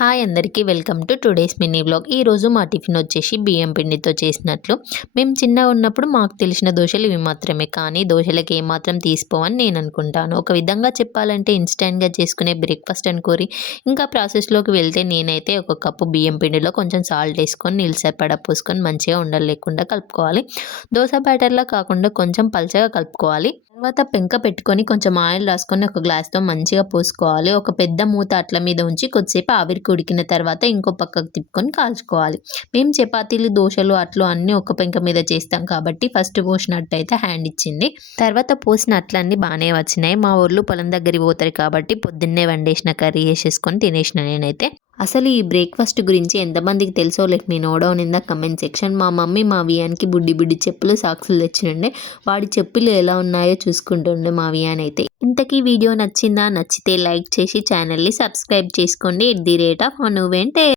Hi అందరికీ welcome to today's mini vlog. ఈరోజు మా టిఫిన్ వచ్చేసి బియ్యం పిండితో చేసినట్లు. మేము చిన్నగా ఉన్నప్పుడు మాకు తెలిసిన దోశలు ఇవి మాత్రమే, కానీ దోశలకి ఏమాత్రం తీసిపోవని నేను అనుకుంటాను. ఒక విధంగా చెప్పాలంటే ఇన్స్టెంట్గా చేసుకునే బ్రేక్ఫాస్ట్ అనుకోరి. ఇంకా ప్రాసెస్లోకి వెళ్తే నేనైతే ఒక కప్పు బియ్యం పిండిలో కొంచెం సాల్ట్ వేసుకొని నీళ్ళు సరిపడా పోసుకొని మంచిగా ఉండలు లేకుండా కలుపుకోవాలి. దోశ బ్యాటర్లా కాకుండా కొంచెం పల్చగా కలుపుకోవాలి. తర్వాత పెంక పెట్టుకొని కొంచెం ఆయిల్ రాసుకొని ఒక గ్లాస్తో మంచిగా పోసుకోవాలి. ఒక పెద్ద మూత అట్ల మీద ఉంచి కొద్దిసేపు ఆవిరికి ఉడికిన తర్వాత ఇంకో పక్కకు తిప్పుకొని కాల్చుకోవాలి. మేము చపాతీలు దోశలు అట్లు అన్నీ ఒక పెంక మీద చేస్తాం కాబట్టి ఫస్ట్ పోసినట్టయితే హ్యాండ్ ఇచ్చింది. తర్వాత పోసిన అట్లన్నీ బాగానే వచ్చినాయి. మా ఊర్లో పొలం దగ్గరికి పోతారు కాబట్టి పొద్దున్నే వండేసిన కర్రీ వేసేసుకొని తినేసిన నేనైతే. అసలు ఈ బ్రేక్ఫాస్ట్ గురించి ఎంతమందికి తెలుసో let me know down in the comment section. మా మమ్మీ మా వియాన్కి బుడ్డి బుడ్డి చెప్పులు సాక్సులు తెచ్చినుండే. వాడి చెప్పులు ఎలా ఉన్నాయో చూసుకుంటుండే మా వియాన్ అయితే. ఇంతకీ వీడియో నచ్చిందా? నచ్చితే లైక్ చేసి ఛానల్ని సబ్స్క్రైబ్ చేసుకోండి. @nuvenటే